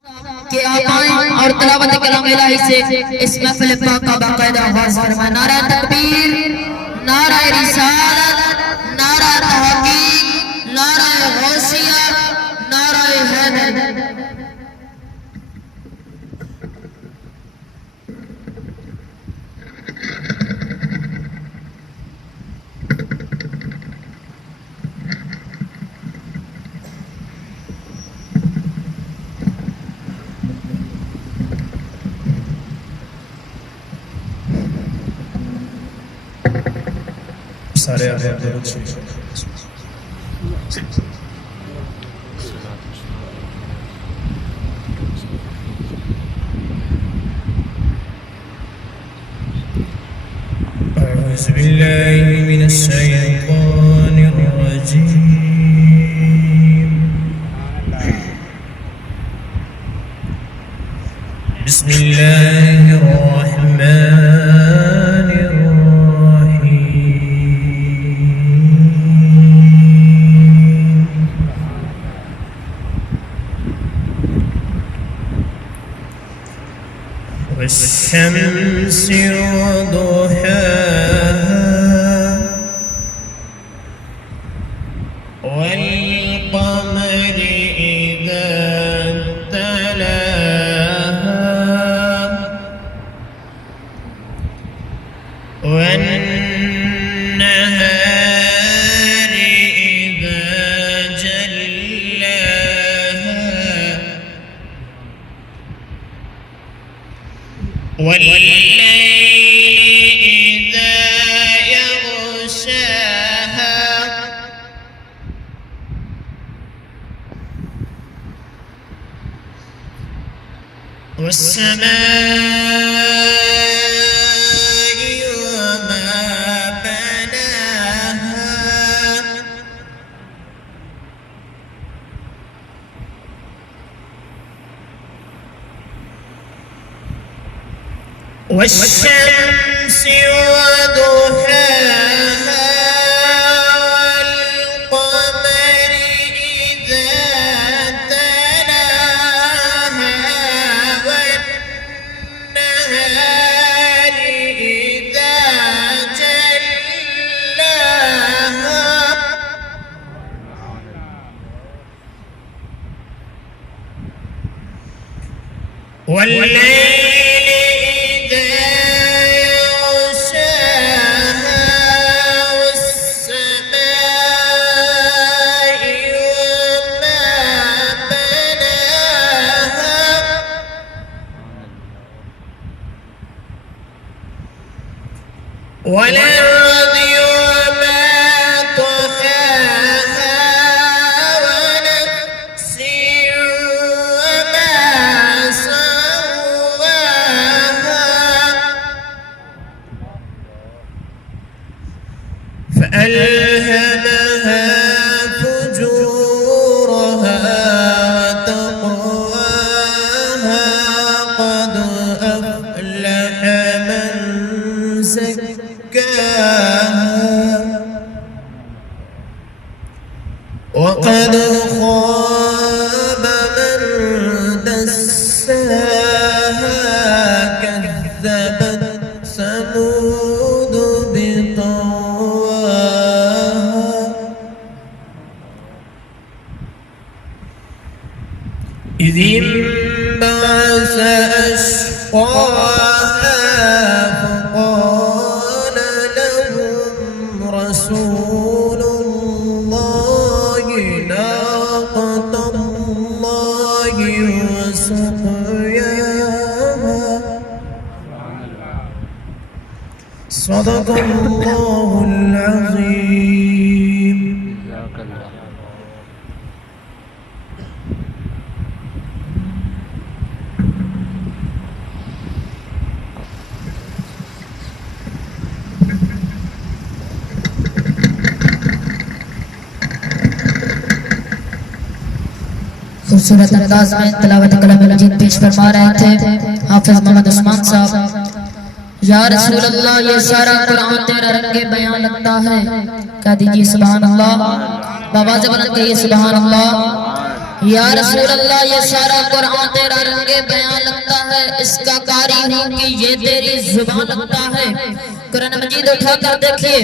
کہ آپ آئیں اور تلاوت کلام الہی سے اس محفل پاک کا باقاعدہ آغاز فرمائیں۔ نعرہ تکبیر، نعرہ رسالت، نعرہ تحقیق، نعرہ غوثیہ، نعرہ حیدر۔ سارے آباد أعوذ بالله من الشيطان الرجيم بسم الله الرحمن الرحيم والشمس وضحاها والقمر إذا تلاها والنهار إذا جلاها والليل إذا يغشاها والسماء وما بناها والشمس وضحاها والقمر إذا تلاها والنهار إذا جلاها والليل والأرض وما طحاها ونفس وما سواها فألهمها فجورها وتقواها قد أفلح من زكاها وقد خاب من دساها كذبت ثمود بطغواها إذ انبعث أشقاها فقال لهم رسول الله ناقة الله وسقياها صدق الله العظيم. خوبصورت انداز میں تلاوت کلام مجید پیش فرما رہے تھے حافظ محمد عثمان صاحب۔ یا رسول اللہ یہ سارا قرآن تیرا رنگ بیان لگتا ہے، کہہ دیجئے سبحان اللہ، بآواز بلند کہیے سبحان اللہ۔ یا رسول اللہ یہ سارا قرآن تیرا رنگ بیان لگتا ہے، اس کا قاری ہوں کہ یہ تیری زبان لگتا ہے۔ قرآن مجید اٹھا کر دیکھئے،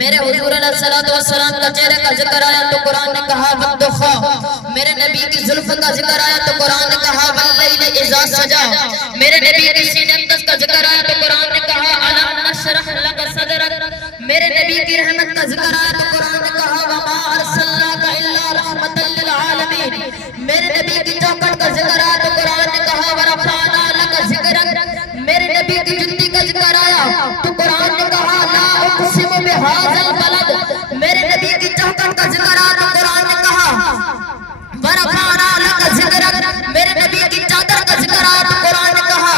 میرے حضور علیہ السلام کا چہرے کا ذکر آیا تو قرآن نے کہا وَالدُّخَا، میرے نبی کی زلف کا ذکر آیا تو قرآن نے کہا وَاللَّيْلِ اِذَا سَجَا، میرے نبی کی سینہ اقدس کا ذکر آیا تو قرآن نے کہا أَلَمْ نَشْرَحْ لَكَ صَدْرَكَ، میرے نبی کی رحمت کا ذکر آیا تو قرآن نے کہا وَمَا أَرْسَلْنَاكَ إِلَّا رَحْمَةً لِلْعَالَمِينَ، میرے نبی کی چوکٹ کا ذکر آیا تو قرآن نے کہا وَرَفَعْنَا لَكَ ذِكْرَكَ، میرے نبی کی جنتی کا ذکر آیا تو قرآن نے کہا لا اقسم بهذا البلد، میرے نبی کی چوکٹ کا ذکر آیا تو قرآن نے کہا وَرَفَعْنَا لَكَ ذِكْرَكَ، میرے نبی کی چادر کا ذکر آیا تو قرآن نے کہا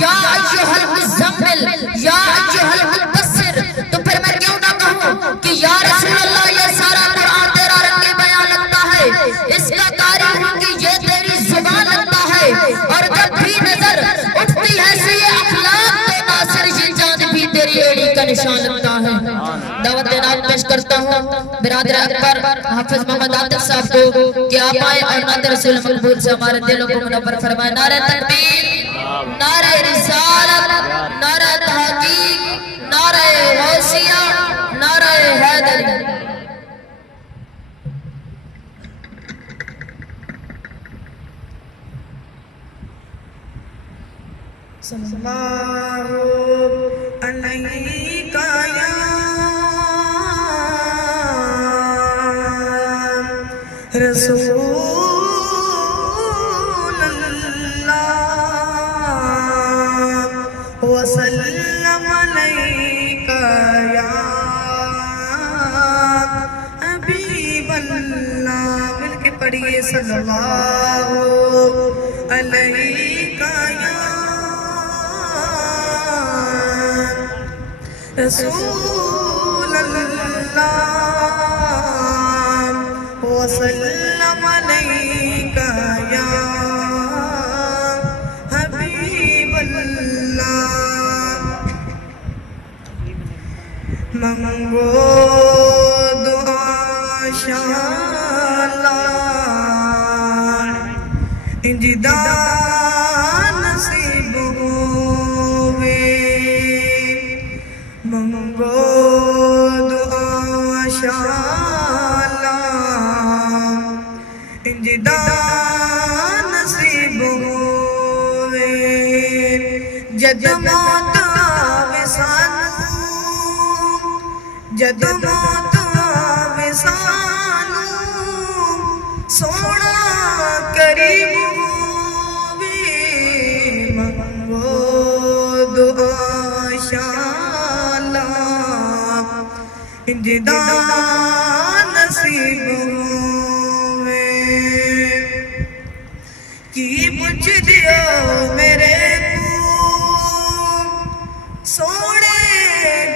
یا ایھا المزمل یا ایھا المدثر، تو پھر میں کیوں نہ کہوں کہ یا رسول اللہ یہ سارا قرآن تیرا رنگ بیان لگتا ہے، اس کا قاری ہوں کہ یہ تیری زبان لگتا ہے، اور جب بھی نظر اٹھتی ہے سی اخلاق تو ناصر یہ چاند بھی تیری ایڑی کا نشان لگتا ہے۔ دعوت نام پیش کرتا ہوں برادر اکبر حافظ محمد عاطف صاحب کو کہ آپ آئے اور نعت رسول مقبول سے ہمارے دلوں کو منور فرمائے۔ نعرہ تکبیر، نعرہ رسالت، نعرہ تحقیق، نعرہ غوثیہ، نعرہ حیدری۔ صلی اللہ علیہ یا رسول اللہ وسلم علیک یا حبیب اللہ، مل کے پڑھیے صلی اللہ علیہ یا رسول اللہ وسلم علیک یا حبیب اللہ، منگو دعا شاءاللہ انجدہ نصیب ہوئے، منگو دعا شاءاللہ انجدہ نصیب ہوئے، جد موت آوے سانو، جد موت آوے سانو، سونا قریب ہوئے، منگو دعا شاءاللہ انجدہ نصیب ہوئے، کی پوچھ دیو میرے سونے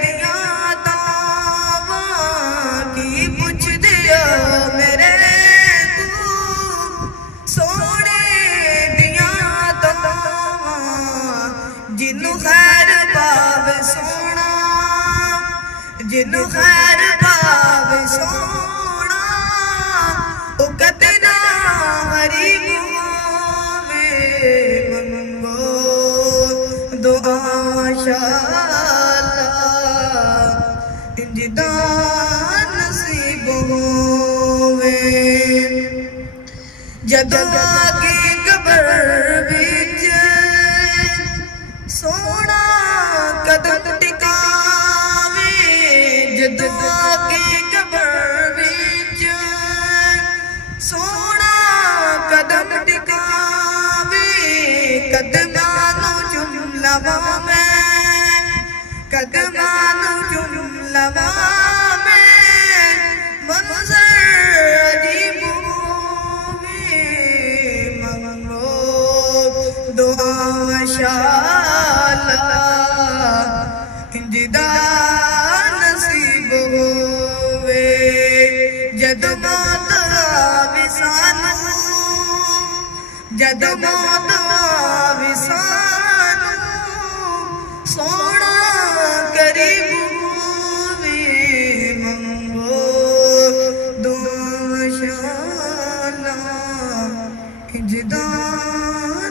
دیا دعویٰ، کی پوچھ دیو میرے سونے دیا دعویٰ، جنو خیر پاوے سونا، جنو خیر پاوے سونا، او کتنا غریب ہووے، منگو دعا شاءاللہ انجدہ نصیب ہووے، جدو کی قبر وچ سونا قدم ٹکاوے، جدو کی قبر وچ سونا قدم ٹکاوے، قدمانو چم لواں میں، قدمانو چم لواں میں، منظر عجیب ہووے، منگو دعا شاءاللہ انجدہ نصیب ہووے، جد موت آوے سانو، جد موت آوے سانو، سونا قریب ہووے، منگو دعا شاءاللہ جدا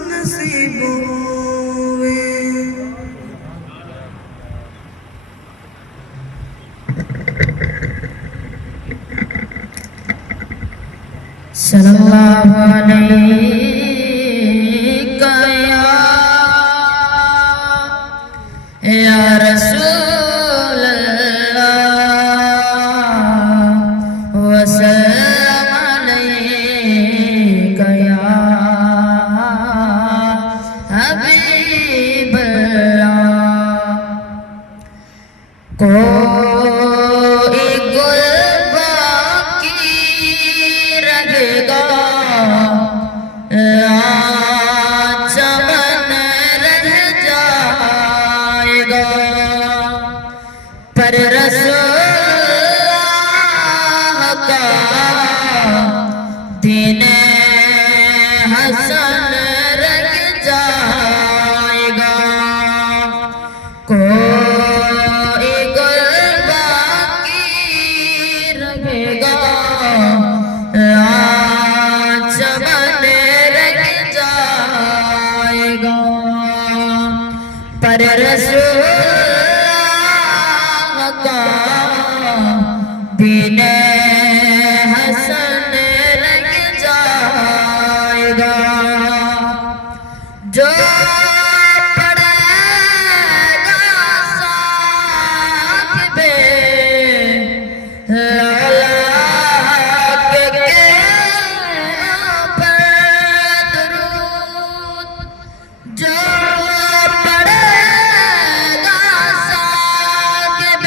نصیب ہووے صلی اللہ علیہ یا رسول اللہ وسلم علیک یا حبیب اللہ کوئی گل باقی رہے گا چمن رہ جائے گا پر رسول کا دین حسن رہ جائے گا کوئی گل باقی رہے گا چمن رہ جائے گا پر رسول کا دین حسن رہ جائے گا جو پڑھے گا صاحب لالا کے پر درود جو پڑھے گا صاحب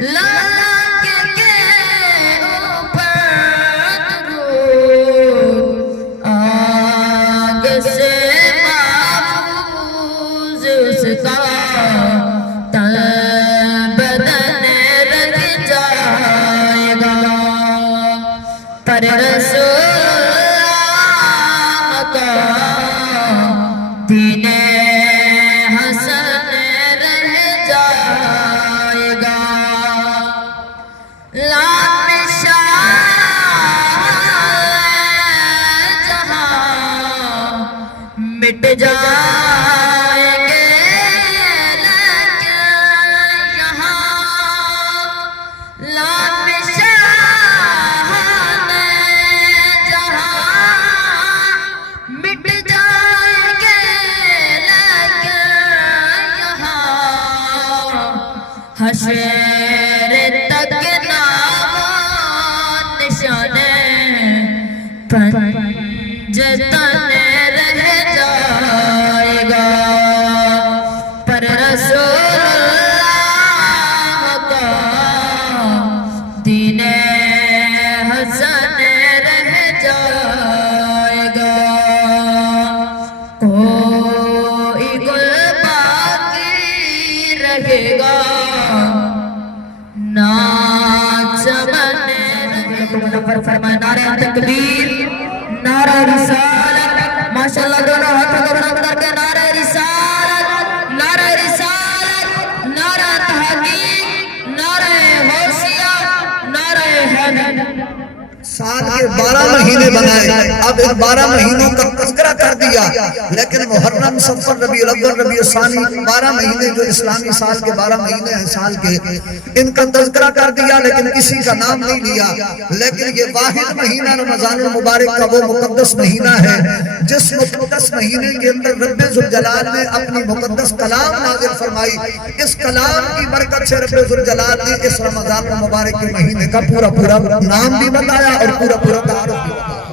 لالا کے اوپر درود آگ سے محفوظ اس کا تن بدن رہ جائے گا پر رسول کا دین حسن رہ جائے گا لام شاہ جہاں مٹ جائیں گے لیکن یہاں لام شاہ جہاں مٹ جائیں گے لیکن یہاں حشر تک نام نشان پنجتن رہ جائے گا پر رسول اللہ کا دین حسن رہ جائے گا کوئی گل باقی رہے گا نا چمن پر فرمائے نعرہ تکبیر نعرہ رسالت ماشاءاللہ دونوں ہاتھوں کو بلند کر کے نعرہ رسالت نعرہ تحقیق نعرہ غوثیہ نعرہ حیدر سال کے 12 مہینے بنائے اب ان 12 مہینوں کا تذکرہ کر دیا لیکن محرم صفر ربیع الاول ربیع الثانی 12 مہینے جو اسلامی سال کے 12 مہینے ہیں سال کے ان کا تذکرہ کر دیا لیکن کسی کا نام نہیں لیا لیکن یہ واحد مہینہ رمضان المبارک کا وہ مقدس مہینہ ہے جس مقدس مہینے کے اندر رب ذوالجلال نے اپنی مقدس کلام نازل فرمائی اس کلام کی برکت سے رب ذوالجلال نے اس رمضان المبارک کے مہینے کا پورا نام بھی بتایا اور پورا تعارف بھی بتایا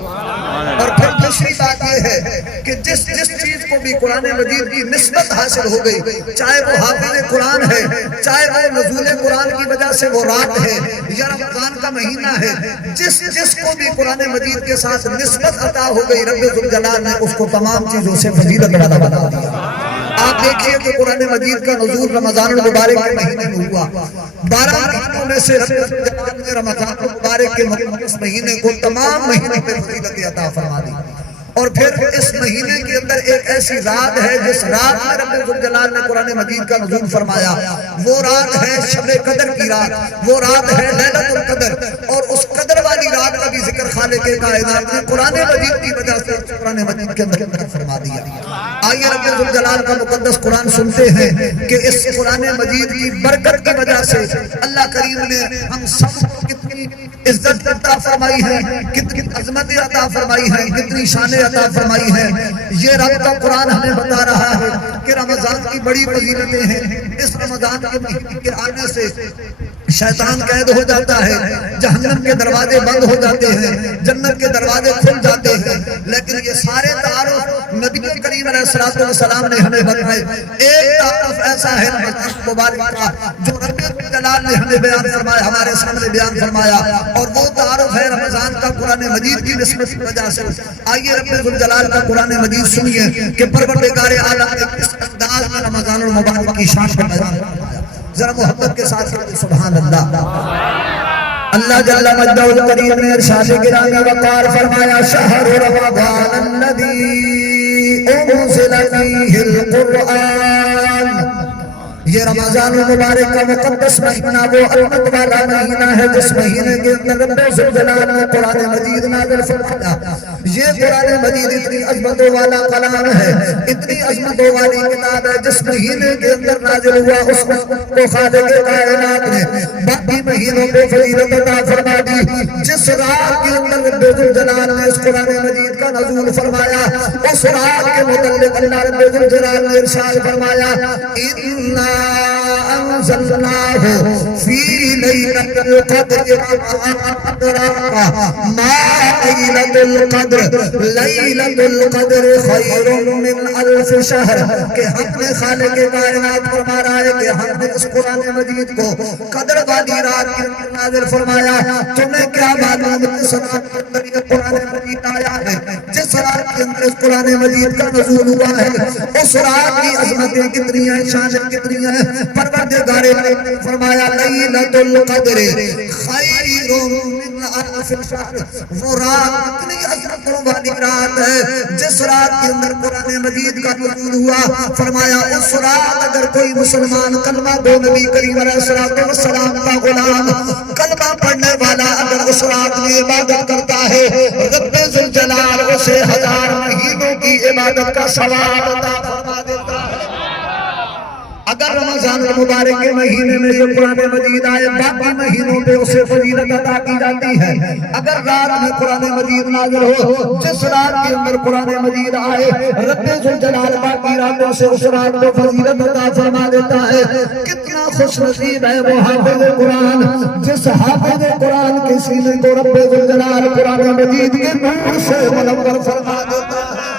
اور پھر دوسری بات یہ ہے کہ جس چیز کو بھی قرآن مجید کی نسبت حاصل ہو گئی چاہے وہ حافظ قرآن ہے چاہے وہ نزول قرآن کی وجہ سے وہ رات ہے یا رمضان کا مہینہ ہے جس کو بھی قرآن مجید کے ساتھ نسبت عطا ہو گئی رب ذوالجلال نے اس کو تمام چیزوں سے فضیلت والا بنا دیا آپ دیکھیے کہ قرآن مجید کا نزول رمضان المبارک کے مہینے میں ہوا 12 مہینوں میں سے رب ذوالجلال نے رمضان المبارک کے مقدس مہینے کو تمام مہینے پر فضیلت عطا فرما دی اور پھر اس مہینے کے اندر ایک ایسی رات ہے جس رات میں رب ذوالجلال نے قرآن مجید کا نزول فرمایا، وہ رات ہے شب قدر کی رات، وہ رات ہے لیلۃ القدر، اور اس قدر والی رات کا بھی ذکر خالق کائنات نے قرآن مجید کی وجہ سے قرآن مجید کے اندر فرما دیا۔ آئیے رب ذوالجلال کا مقدس قرآن سنتے ہیں کہ اس قرآن مجید کی برکت کی وجہ سے اللہ کریم نے ہم سب کو کتنی عزت عطا فرمائی ہے، کتنی عظمت عطا فرمائی ہے، کتنی شان عطا فرمائی ہے۔ یہ رب کا قرآن ہمیں بتا رہا ہے کہ رمضان کی بڑی فضیلتیں ہیں۔ اس رمضان کے مہینے کے آنے سے شیطان قید ہو جاتا ہے، جہنم کے دروازے بند ہو جاتے ہیں، جنت کے دروازے کھل جاتے ہیں، لیکن یہ سارے تعارف نبی کریم علیہ السلام نے ہمیں بتائے۔ ایک تعارف ایسا ہے رمضان مبارک کا جو رب جلال نے ہمیں بیان فرمایا، ہمارے سامنے بیان فرمایا، اور وہ تعارف ہے رمضان کا قرآن مجید کی نسبت کی وجہ سے۔ آئیے رب ذوالجلال کا قرآن مجید سنیے کہ پروردگار عالم نے کس انداز میں رمضان المبارک کی شان کو بیان فرمایا۔ ذرا محبت کے ساتھ سبحان اللہ۔ اللہ جل مجدہ الکریم نے ارشاد گرامی وقار فرمایا، شہر رمضان الذی انزل فیہ القرآن۔ یہ رمضان المبارک کا مقدس مہینہ وہ علمت والا مہینہ ہے جس مہینے کے اندر رب ذوالجلال نے قرآن مجید نازل فرمایا۔ یہ قرآن مجید اتنی عظمتوں والا کلام ہے، اتنی عظمتوں والی کتاب ہے جس مہینے کے اندر نازل ہوا اس کو خالق کائنات نے باقی مہینوں کو فضیلت عطا فرما دی۔ جس رات کے اندر رب ذوالجلال نے اس قرآن مجید کا نزول فرمایا، اس رات کے متعلق اللہ رب ذوالجلال نے ارشاد فرمایا، اِنَّا أنزلناه في ليلة القدر ما ليلة القدر ليلة القدر خير من ألف شهر۔ کہ ہم نے خالق کائنات فرما رہا ہے کہ ہم نے اس قرآن مجید کو قدر والی رات کے اندر نازل فرمایا۔ تمہیں کیا معلوم جس رات کے اندر یہ قرآن مجید آیا ہے، جس رات کے اندر اس قرآن مجید کا نزول ہوا ہے، اس رات کی عظمتیں کتنی ہیں، شانیں کتنی ہیں۔ پروردگار نے فرمایا لیلۃ القدر خیر من الف شہر۔ وہ رات اتنی عظمتوں والی رات ہے جس رات کے اندر قرآن مجید کا نزول ہوا۔ فرمایا اس رات اگر کوئی مسلمان کلمہ گو نبی کریم علیہ السلام کا غلام کلمہ پڑھنے والا اگر اس رات میں عبادت کرتا ہے، رب ذوالجلال اسے 1000 مہینوں کی عبادت کا ثواب عطا فرما دیتا ہے۔ اگر رمضان المبارک کے مہینے میں جو قرآن مجید آئے باقی مہینوں پہ اسے فضیلت عطا کی جاتی ہے۔ اگر رات میں قرآن مجید نازل ہو، جس رات کے اندر قرآن مجید آئے، رب ذوالجلال باقی راتوں سے اس رات کو فضیلت عطا فرما دیتا ہے۔ کتنا خوش نصیب ہے وہ حافظ قرآن جس حافظ قرآن کے سینے کو رب ذوالجلال قرآن مجید کے نور سے منور فرما دیتا ہے۔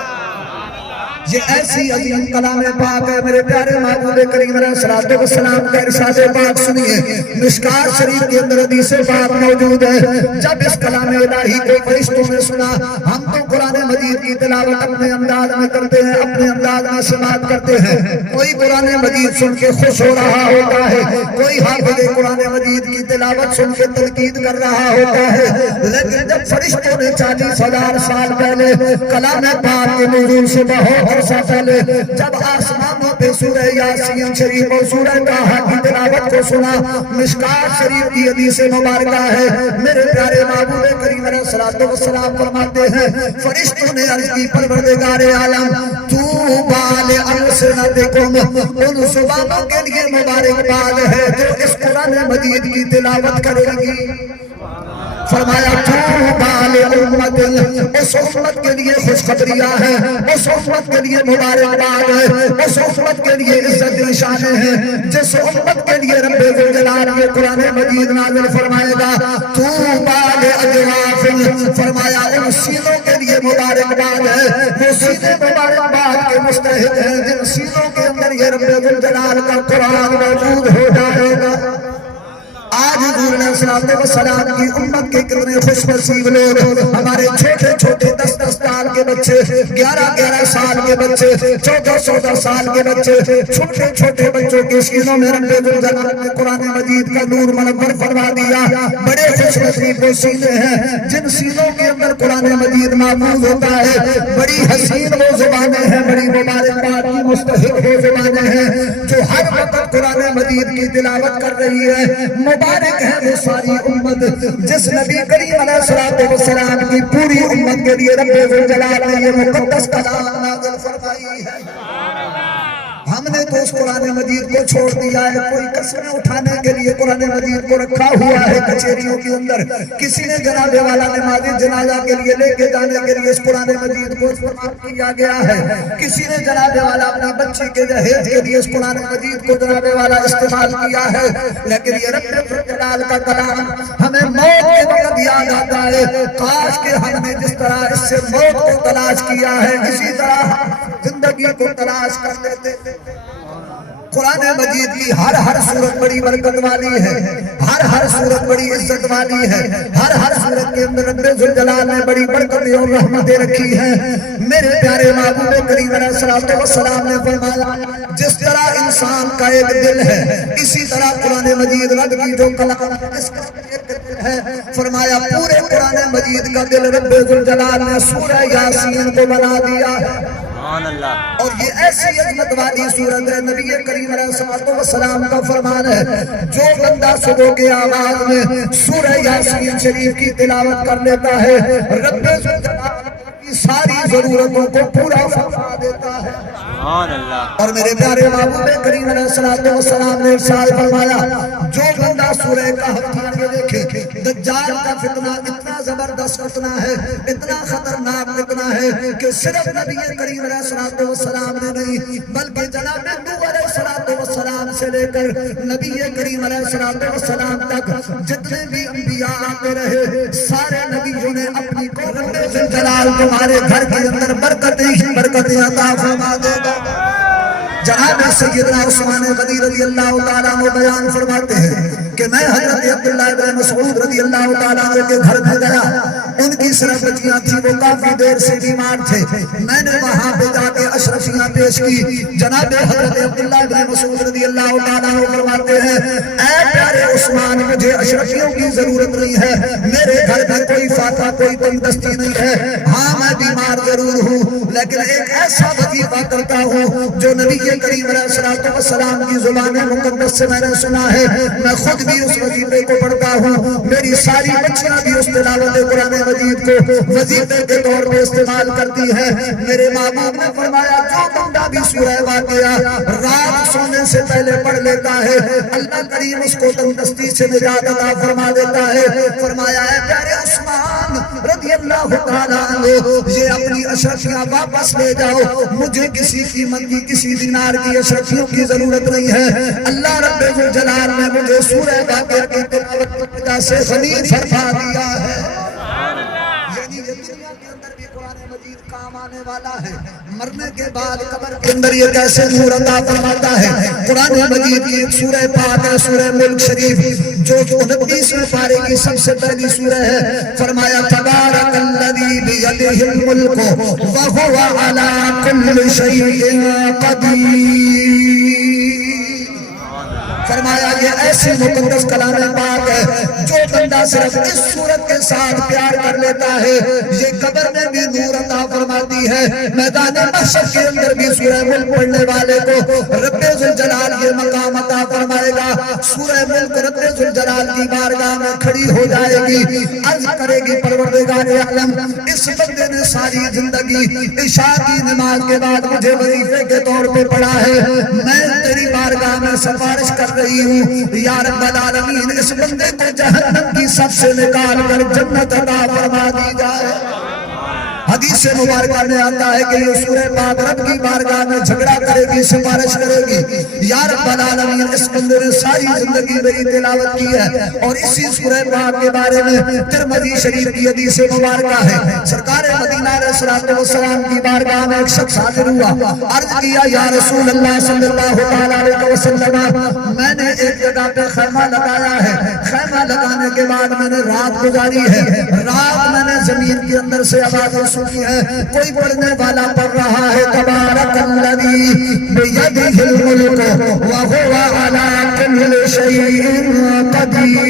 یہ ایسی عظیم کلام پاک ہے میرے پیارے محبوب کریم علیہ السلام کا ارشاد پاک سنیے۔ مشکات شریف کے اندر حدیث پاک موجود ہے، جب اس کلام الہی کو فرشتوں نے سنا، ہم تو قرآن مجید کی تلاوت اپنے انداز میں کرتے ہیں، اپنے انداز میں سماعت کرتے ہیں۔ کوئی قرآن مجید سن کے خوش ہو رہا ہوتا ہے، کوئی حافظ قرآن مجید کی تلاوت سن کے تلقین کر رہا ہوتا ہے، لیکن جب فرشتوں نے 40,000 سال پہلے کلام پاک کے نزول سے بہت عرصہ پہلے جب آسمانوں پہ سورہ یاسین شریف اور سورہ طٰہٰ کی تلاوت کو سنا، مشکات شریف کی حدیث مبارکہ ہے، میرے پیارے محبوب کریم علیہ السلام فرماتے ہیں فرشتوں نے عرض کی پروردگار عالم طوبیٰ لألسنتکم، ان زبانوں کے لیے مبارکباد ہے جو اس قرآن مجید کی تلاوت کرے گی۔ فرمایا طوبیٰ لأمت، اس امت کے لیے خوشخبریاں ہیں، اس امت کے لیے مبارکباد ہے، اس امت کے لیے عزت نشانیں ہیں جس امت کے لیے رب ذوالجلال نے قرآن مجید نازل فرمائے گا۔ طوبیٰ لأجواف، فرمایا ان سینوں کے لیے مبارکباد ہے، وہ سینے مبارکباد کے مستحق ہیں جن سینوں کے اندر یہ رب ذوالجلال کا قرآن موجود ہو جائے گا۔ آج حضور علیہ السلام کی امت کے کتنے خوش نصیب لوگ، ہمارے چھوٹے چھوٹے 10 سال کے بچے، 11 سال کے بچے، 14 سال کے بچے، چھوٹے چھوٹے بچوں کے سینوں میں رب الجلال نے قرآن مجید کا نور منور فرما دیا۔ بڑے خوش نصیب وہ سینے ہیں جن سینوں کے اندر قرآن مجید محفوظ ہوتا ہے۔ بڑی حسین وہ زبانیں ہیں، بڑی مبارکباد کی مستحق وہ زبانیں ہیں جو ہر وقت قرآن مجید کی تلاوت کر رہی ہے۔ مبارک ہے وہ ساری امت جس نبی کریم علیہ السلام کی پوری امت کے لیے رب الجلال نے یہ مقدس کلام نازل فرمائی ہے۔ ہم نے تو اس قرآن مجید کو چھوڑ دیا ہے، کوئی قسمیں اٹھانے کے لیے قرآن مجید کو رکھا ہوا ہے کچہریوں کے اندر، کسی نے جناب والا نماز جنازہ کے لیے لے کے جانے کے لیے اس قرآن مجید کو استعمال کیا گیا ہے، کسی نے جناب والا اپنی بچی کے جہیز کے لیے اس قرآن مجید کو جناب والا استعمال کیا ہے۔ لیکن یہ رب الجلال کا کلام ہمیں موت کے وقت یاد آتا ہے، کاش کہ ہم نے جس طرح اس سے موت کو تلاش کیا ہے اسی طرح زندگی کو تلاش کر لیتے۔ قرآن مجید کی ہر صورت بڑی برکت والی ہے، ہر صورت بڑی عزت والی ہے، ہر صورت کے اندر رب الجلال نے بڑی برکتیں اور رحمتیں رکھی ہیں۔ میرے پیارے محبوب کریم علیہ السلام نے فرمایا جس طرح انسان کا ایک دل ہے اسی طرح قرآن مجید رب کی جو کلام اس کا ایک دل ہے، فرمایا پورے قرآن مجید کا دل رب الجلال نے سورہ یاسین کو بنا دیا ہے۔ اور یہ ایسی عظمت والی سورت ہے، نبی کریم علیہ السلام کا فرمان ہے جو بندہ صبح کے آواز میں سورہ یاسین شریف کی تلاوت کر لیتا ہے رب الجلال کی ساری ضرورتوں کو پورا فرما دیتا ہے۔ اور میرے پیارے محبوب کریم علیہ السلام نے ارشاد فرمایا جو بندہ سورہ کہف کی دیکھے، دجال کا فتنہ اتنا زبردست فتنہ ہے، اتنا خطرناک فتنہ ہے کہ صرف نبی کریم علیہ السلام نے نہیں بلکہ جناب نوح علیہ السلام سے لے کر نبی کریم علیہ السلام تک جتنے بھی انبیاء آتے رہے سارے نبیوں نے اپنی قوم رب الجلال تمہارے گھر کے اندر برکتیں عطا فرما دے گا۔ جناب سیدنا عثمان غنی رضی اللہ تعالیٰ عنہ بیان فرماتے ہیں کہ میں حضرت عبداللہ بن مسعود رضی اللہ تعالیٰ عنہ کے گھر میں گیا، ان کی صرف بچیاں تھیں، وہ کافی دیر سے بیمار تھے، میں نے وہاں پہ جا کے اشرفیاں پیش کی۔ جناب حضرت عبداللہ بن مسعود رضی اللہ تعالیٰ عنہ فرماتے ہیں اے پیارے عثمان مجھے اشرفیوں کی ضرورت نہیں ہے، میرے گھر میں کوئی فاتحہ کوئی تنگ دستی نہیں ہے، ہاں میں بیمار ضرور ہوں لیکن ایک ایسا وظیفہ کرتا ہوں جو نبی کریم علیہ السلام کی زبان مقدس سے میں نے سنا ہے، میں خود بھی اس وظیفے کو پڑھتا ہوں، میری ساری بچیاں بھی اس تلاوت قرآن مجید کو وظیفے کے طور پہ استعمال کرتی ہیں۔ میرے محبوب نے فرمایا جو بندہ بھی سورہ واقعہ رات سونے سے پہلے پڑھ لیتا ہے اللہ کریم اس کو تندرستی سے نجات عطا فرما دیتا ہے۔ فرمایا ہے پیارے عثمان رضی اللہ تعالیٰ عنہ یہ اپنی اشرفیاں واپس لے جاؤ، مجھے کسی قیمت کی کسی دینار کی اشرفیوں کی ضرورت نہیں ہے، اللہ رب الجلال نے مجھے سورہ واقعہ کی تلاوت کی وجہ سے غنی فرما دیا ہے۔ یعنی یہ دنیا کے اندر بھی قرآن مجید کام آنے والا ہے، مرنے کے بعد قبر کے اندر یہ کیسے نور عطا فرماتا ہے۔ قرآن مجید کی ایک سورہ پاک ہے سورہ ملک شریف جو 29ویں پارے کی سب سے پہلی سورہ ہے، فرمایا تبارک الذی بیدہ الملک وہو علی کل شیء قدیر۔ فرمایا یہ ایسی مقدس کلام پاک ہے جو بندہ صرف اس صورت کے ساتھ پیار کر لیتا ہے یہ قبر میں بھی نور عطا فرماتی ہے، میدان محشر کے اندر بھی سورہ ملک پڑھنے والے کو رب الجلال یہ مقام عطا فرمائے گا۔ سورہ ملک رب الجلال کی بارگاہ میں کھڑی ہو جائے گی، عرض کرے گی پروردگار عالم اس بندے نے ساری زندگی عشاء کی نماز کے بعد مجھے وظیفے کے طور پہ پڑھا ہے، میں تیری بارگاہ میں سفارش کر رہی ہوں یا رب العالمین اس بندے کو جہنم کی سب سے نکال کر جنت عطا فرما دی جائے۔ حدیث مبارکہ میں آتا ہے کہ یہ سورہ پاک رب کی بارگاہ میں جھگڑا کرے گی، سفارش کرے گی، یا رب العالمین اس بندے نے ساری زندگی میری تلاوت کی ہے۔ اور اسی سورہ پاک کے بارے میں ترمذی شریف کی حدیث مبارکہ ہے، سرکار مدینہ علیہ السلام کی بارگاہ میں ایک شخص حاضر ہوا، عرض کیا یا رسول اللہ صلی اللہ علیہ وسلم، میں نے ایک جگہ پہ خیمہ لگایا ہے، خیمہ لگانے کے بعد میں نے رات گزاری ہے، رات میں نے زمین کے اندر سے آوازیں سنی ہے، کوئی پڑھنے والا پڑھ رہا ہے تبارک الذی بیدہ الملک وہو علی کل شیء قدیر۔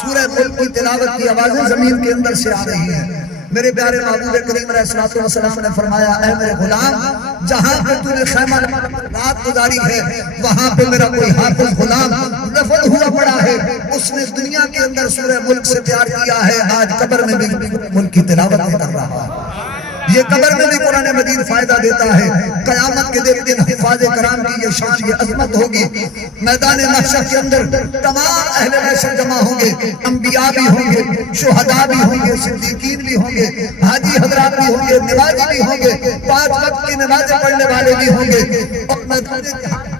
سورہ ملک کی تلاوت کی آوازیں زمین کے اندر سے آ رہی ہیں۔ میرے پیارے محبوب کریم علیہ السلام نے فرمایا اے میرے غلام، جہاں پہ تو نے خیمہ رات گزاری ہے وہاں پہ میرا کوئی حافظ غلام دفن ہوا پڑا ہے، اس نے دنیا کے اندر سورہ ملک سے پیار کیا ہے، آج قبر میں بھی ملک کی تلاوت کر رہا ہے۔ یہ قبر میں بھی قرآن مجید فائدہ دیتا ہے۔ قیامت کے دن حفاظ کرام کی یہ شان، یہ عظمت ہوگی، میدان محشر کے اندر تمام اہل محشر جمع ہوں گے، انبیاء بھی ہوں گے، شہداء بھی ہوں گے، صدیقین بھی ہوں گے، حاجی حضرات بھی ہوں گے، نمازی بھی ہوں گے، 5 وقت کی نمازیں پڑھنے والے بھی ہوں گے، اور میدان جہاد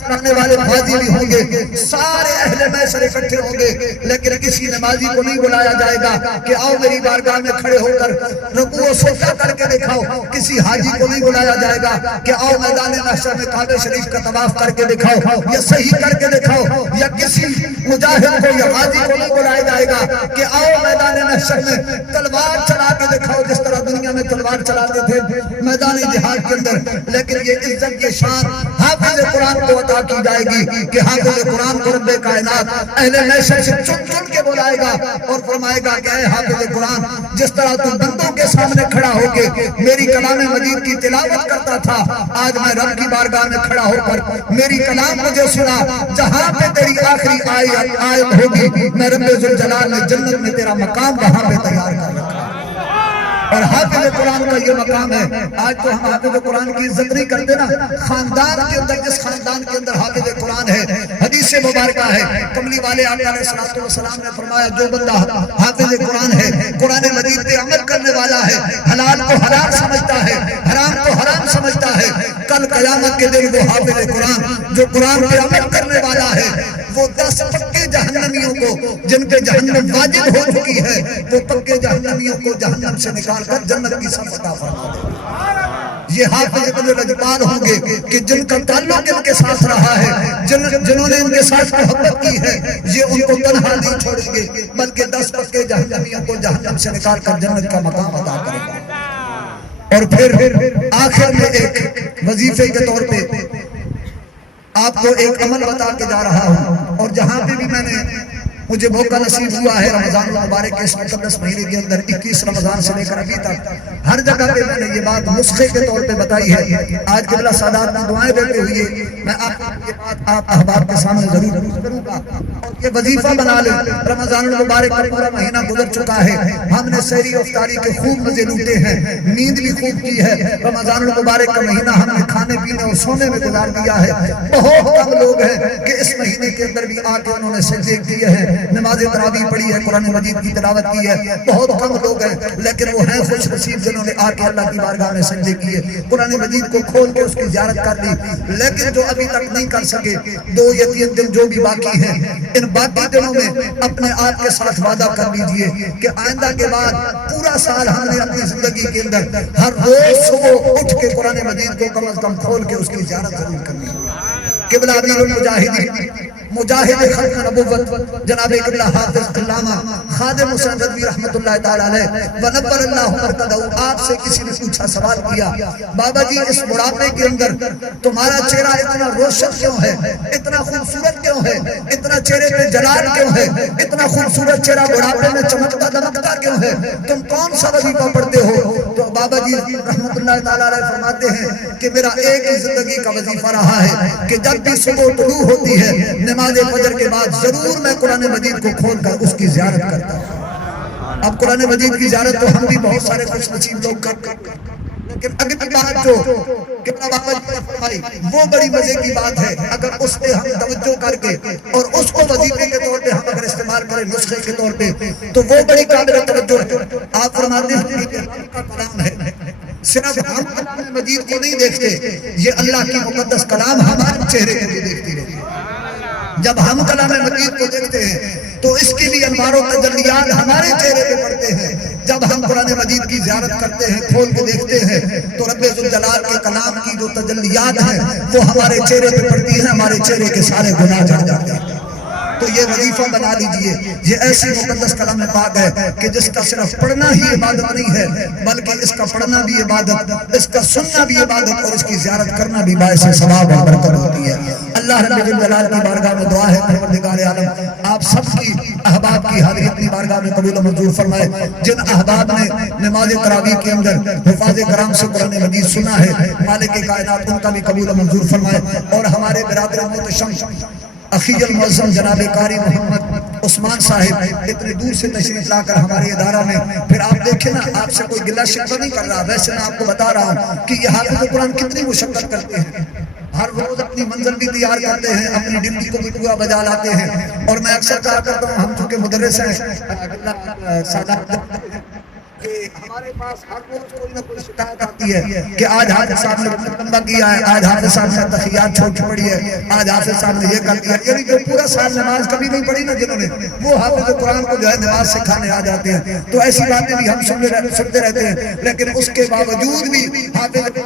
چلانے والے نمازی بھی ہوں گے، سارے اہل محشر اکٹھے ہوں گے، لیکن کسی نمازی کو نہیں بلایا جائے گا کہ آؤ میری بارگاہ میں کھڑے ہو کر رکوع و سجدہ کر کے دکھاؤ، کسی حاجی کو نہیں بلایا جائے گا کہ آؤ میدان محشر میں کعبہ شریف کا طواف کر کے دکھاؤ یا صحیح کر کے دکھاؤ، یا کسی مجاہد کو یا غازی کو نہیں بلایا جائے گا کہ آؤ میدان محشر میں تلوار چلا کے دکھاؤ جس طرح دنیا میں تلوار چلاتے تھے میدان جہاد کے اندر، لیکن یہ عزت، یہ شان حافظ قرآن کو عطا کی جائے گی کہ حافظ قرآن کو رب کائنات اہل محشر سے چن چن کے بلائے گا اور فرمائے گا کہ اے حافظ قرآن، جس طرح تم بندوں کے سامنے کھڑا ہو کے میری کلام مجید کی تلاوت کرتا تھا، آج میں رب کی بارگاہ میں کھڑا ہو کر میری کلام مجھے سنا، جہاں پہ تیری آخری آیت ہوگی میں رب ذوالجلال نے جنت میں تیرا مقام وہاں پہ تیار کر رکھا۔ اور حافظ قرآن کا یہ مقام ہے۔ آج تو ہم حافظ قرآن کی عزت نہیں کرتے نا، خاندان کے اندر، جس خاندان کے اندر حافظ قرآن ہے، حدیث مبارکہ ہے، کملی والے آقا علیہ السلام نے فرمایا جو بندہ حافظ قرآن ہے، قرآن مجید پہ عمل کرنے والا ہے، حلال کو حلال سمجھتا ہے، حرام کو حرام سمجھتا ہے، کل قیامت کے دن وہ حافظ قرآن جو قرآن پہ عمل کرنے والا ہے، وہ 10 پکے جہنمیوں کو جن پہ جہنم واجب ہو چکی ہے، وہ پکے جہنمیوں کو جہنم سے نکال کر جنت کی صف عطا فرما دے۔ یہ حافظ ابن رجبان ہوں گے کہ جن کا تعلق ان کے ساتھ رہا ہے، جنہوں نے ان کے ساتھ محبت کی ہے، یہ ان کو تنہا نہیں چھوڑیں گے بلکہ 10 پکے جہنمیوں کو جہنم سے نکال کر جنت کا مقام عطا کرے گا۔ اور پھر آخر میں ایک وظیفے کے طور پہ آپ کو ایک عمل بتا کے جا رہا ہوں، اور جہاں پہ بھی میں نے مجھے موقع نصیب ہوا ہے رمضان المبارک کے اس مقدس مہینے کے اندر 21 رمضان سے لے کر ابھی تک ہر جگہ پہ میں نے یہ بات نسخے کے طور پہ بتائی ہے۔ آج قبلہ سادات کی دعائیں دیتے ہوئے میں آپ احباب کے سامنے ضرور کروں گا، یہ وظیفہ بنا لیں۔ رمضان المبارک کا پورا مہینہ گزر چکا ہے، ہم نے سحری افطاری کے خوب مزے لوٹے ہیں، نیند بھی خوب کی ہے۔ رمضان المبارک کا مہینہ ہم نے کھانے پینے اور سونے میں گزار دیا ہے۔ بہت کم لوگ ہیں کہ اس مہینے کے اندر بھی آ کے انہوں نے سجدے کیے ہیں، نماز تراویح پڑھی ہے، قرآن مجید کی تلاوت کی ہے۔ بہت کم لوگ ہیں لیکن وہ ہیں خوش نصیب جنہوں نے آ کے اللہ کی بارگاہ میں سجدے کیے، قرآن مجید کو کھول کے اس کی زیارت کر لی۔ لیکن جو ابھی تک نہیں کر سکے، 2 یا 3 دن جو بھی باقی ہیں، ان باقی دنوں میں اپنے آپ کے ساتھ وعدہ کر لیجئے کہ آئندہ کے بعد پورا سال ہم نے اپنی زندگی کے اندر ہر روز صبح اٹھ کے قرآن مجید کو کم از کم کھول کے اس کی زیارت ضرور کرنی ہے۔ قبلہ امیر المجاہدین، مجاہد خلق نبوت جناب قبلہ حافظ علامہ خادم حسین رضوی رحمت اللہ تعالی علیہ ونور اللہ مرکدہ، آپ سے کسی نے پوچھا، سوال کیا، بابا جی اس بڑھاپے کے اندر تمہارا چہرہ اتنا روشن کیوں ہے، اتنا خوبصورت کیوں ہے، اتنا چہرے پہ جلال کیوں ہے، اتنا خوبصورت چہرہ بڑھاپے میں چمکتا دمکتا کیوں ہے، تم کون سا وظیفہ پڑھتے ہو؟ تو بابا جی رحمت اللہ تعالی علیہ فرماتے ہیں کہ میرا ایک ہی زندگی کا وظیفہ رہا ہے کہ جب بھی صبح طلوع ہوتی ہے نماز فجر کے بعد ضرور میں قرآن مجید کو کھول کر اس کی زیارت کرتا ہوں۔ اب قرآن مجید کی زیارت تو ہم بھی بہت سارے خوش نصیب لوگ کر لیکن اگلی بات جو قبلہ بابا جی نے فرمائی وہ بڑی مزے کی بات ہے، اگر اس پہ ہم توجہ کر کے اور اس کو وظیفے کے طور پہ ہم اگر استعمال کریں نسخے کے طور پہ تو وہ بڑی قابل توجہ ہے۔ آپ فرماتے ہیں کہ یہ اللہ کا کلام ہے، صرف ہم کلام مجید کو نہیں دیکھتے، یہ اللہ کی مقدس کلام ہمارے چہرے کو بھی دیکھتی رہتی ہے۔ جب ہم کلام مجید کو دیکھتے ہیں تو اس کی بھی انوار و تجلیات ہمارے چہرے پہ پڑتے ہیں۔ جب ہم قرآن مجید کی زیارت کرتے ہیں، کھول کے دیکھتے ہیں تو رب ذوالجلال کے کلام کی جو تجلیات ہیں وہ ہمارے چہرے پہ پڑتی ہیں، ہمارے چہرے کے سارے گناہ جھڑ جاتے ہیں۔ تو یہ وظیفہ بنا لیجئے، یہ ایسی مقدس کلام پاک ہے کہ جس کا صرف پڑھنا ہی عبادت نہیں ہے بلکہ اس کا پڑھنا بھی عبادت، اس کا سننا بھی عبادت اور اس کی زیارت کرنا بھی باعث ثواب اور برکت ہوتی ہے۔ اللہ رب الجلال کی بارگاہ میں دعا ہے پروردگار عالم آپ سب کی احباب کی حاضری اپنی بارگاہ میں قبول و منظور فرمائے۔ جن احباب نے نماز تراویح کے اندر حفاظ کرام سے قرآن مجید سنا ہے، مالک کائنات ان کا بھی قبول و منظور فرمائے۔ اور ہمارے برادر محتشم اخی المعظم جناب قاری محمد عثمان صاحب اتنے دور سے تشریف لا کر ہمارے ادارہ میں، پھر آپ دیکھیں نا، آپ سے کوئی گلہ شکوہ نہیں کر رہا، ویسے میں آپ کو بتا رہا ہوں کہ یہ حافظ قرآن کتنی مشقت کرتے ہیں، ہر روز اپنی منزل بھی تیار کرتے ہیں، اپنی ڈنڈی کو بھی پورا بجا لاتے ہیں۔ اور میں اکثر کہا کرتا ہوں، ہم چونکہ مدرس ہیں سادات کہ ہمارے پاس ہر روز کوئی نہ کوئی شکایت آتی ہے کہ آج حافظ صاحب نے لمبا کیا ہے، آج حافظ صاحب نے تحیات چھوٹی پڑی ہے، آج حافظ صاحب نے یہ کر دیا۔ یعنی جو پورا سال نماز کبھی نہیں پڑھی نا جنہوں نے، وہ حافظ قرآن کو جو ہے نماز سکھانے آ جاتے ہیں۔ تو ایسی باتیں بھی ہم سنتے رہتے ہیں، لیکن اس کے باوجود بھی حافظ اپنی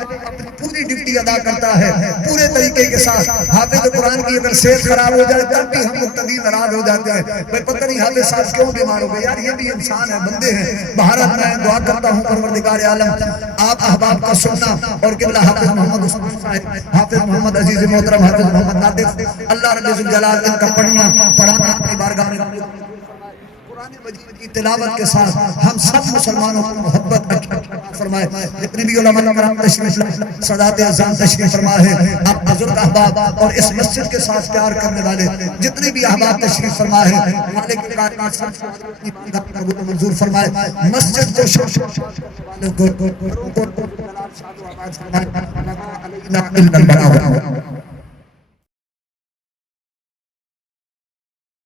پوری ڈیوٹی ادا کرتا ہے پورے طریقے کے ساتھ۔ حافظ قرآن کی اگر صحت خراب ہو جائے تب بھی ہم مقتدی ناراض ہو جاتے ہیں، بھئی پتہ نہیں حافظ صاحب کیوں بیمار ہو گئے، یار یہ بھی انسان ہے، بندے ہیں۔ بہرحال میں دعا کرتا ہوں پروردگار عالم آپ احباب کا سننا اور قبلہ حافظ محمد عثمان صاحب، حافظ محمد عزیز محترم، حافظ محمد عاطف، اللہ رب الجلال ان کا پڑھانا اپنی بارگاہ میں قرآن مجید کی تلاوت کے ساتھ ہم سب مسلمانوں کو محبت فرمائے۔ جتنے بھی علماء کرام تشریف سادات اعظام تشریف فرما ہے، آپ بزرگ احباب اور اس مسجد کے ساتھ پیار کرنے والے جتنے بھی احباب تشریف فرما ہے، مالک کائنات سب کو اپنی بارگاہ میں قبول منظور فرمائے۔ مسجد کو شوق والوں کو